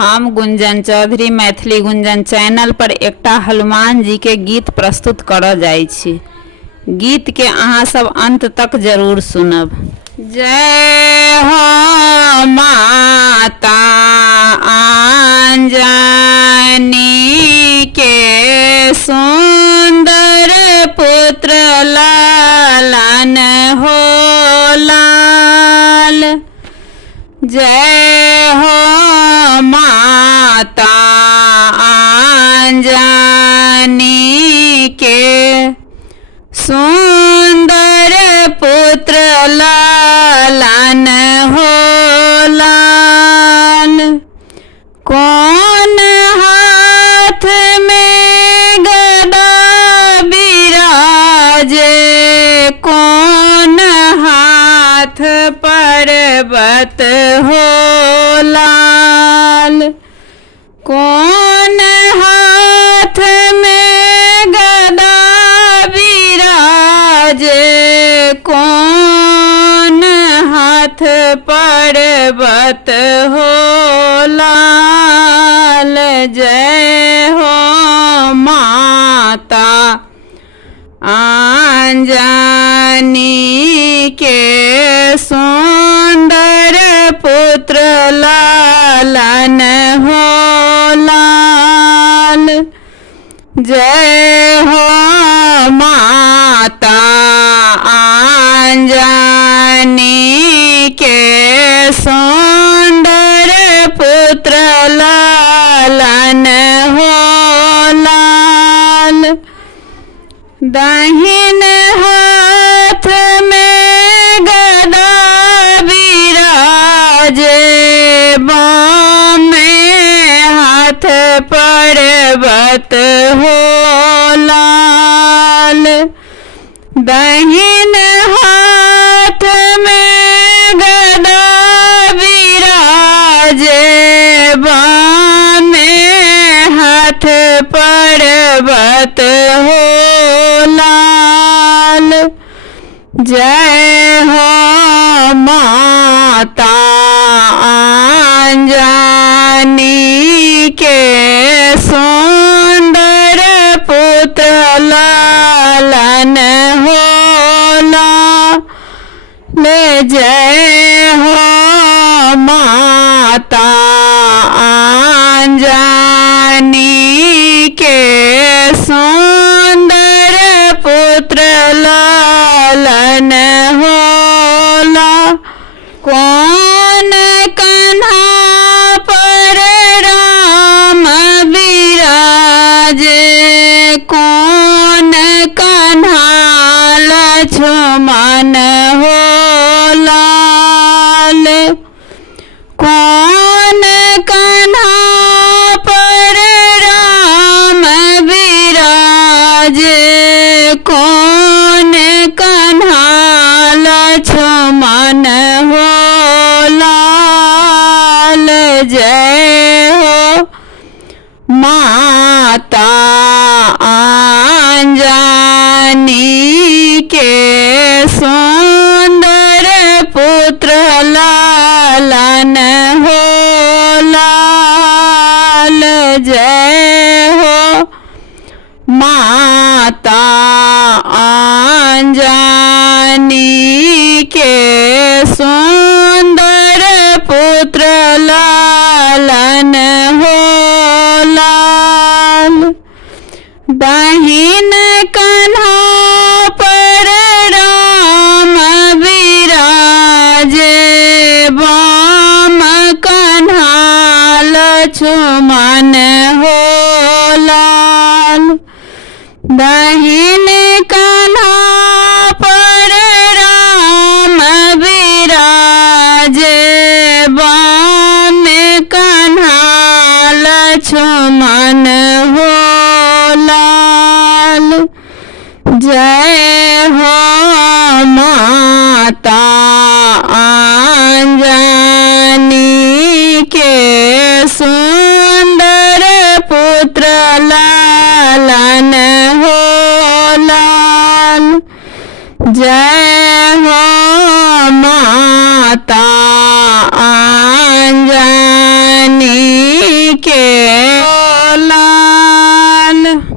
हम गुंजन चौधरी मैथिली गुंजन चैनल पर एकटा हनुमान जी के गीत प्रस्तुत करऽ जाइ छी। गीत के अहाँ सब अंत तक जरूर सुनब। जय हो माता अंजनी के सुंदर पुत्र लालन हो लाल। जय हो माता अंजनी के सुंदर पुत्र लालन हो लाल। कौन हाथ में गदा बिराजे, कौन हाथ पर्वत हो लाल। कौन हाथ में गदा बिराजे, कौन हाथ पर्वत हो लाल। जय हो माता अंजनी के सुंदर पुत्र लालन हो लाल। जय हो माता अंजनी के सुंदर पुत्र लालन हो लाल। दाहिन हाथ में गदा बिराजे, बामे हाथ पर्वत हो लाल। दाहिन हाथ में गदा बिराजे, बामे हाथ पर्वत हो लाल। जय हो माता अंजनी के सुंदर पुत्र लालन हो लाल। जय हो माता अंजनी के सुंदर पुत्र लालन हो लाल। कौन कन्हा पर राम बिराजे, कौन कन्हा लक्ष्मण हो लाल। कौन कन्हा पर राम बिराजे, कौन कन्हा लक्ष्मण हो लाल। जय हो माता अंजनी के सुंदर पुत्र लालन हो लाल। जय हो माता अंजनी के सुंदर पुत्र लालन हो लाल। दाहिन कन्हा पर राम बिराजे, बाम कन्हा लक्ष्मण हो लाल। दाहिन कन्हा पर राम बिराजे, बाम कन्हा लक्ष्मण हो लाल। जय हो माता अंजनी के सुंदर पुत्र लालन हो लाल। के बोला।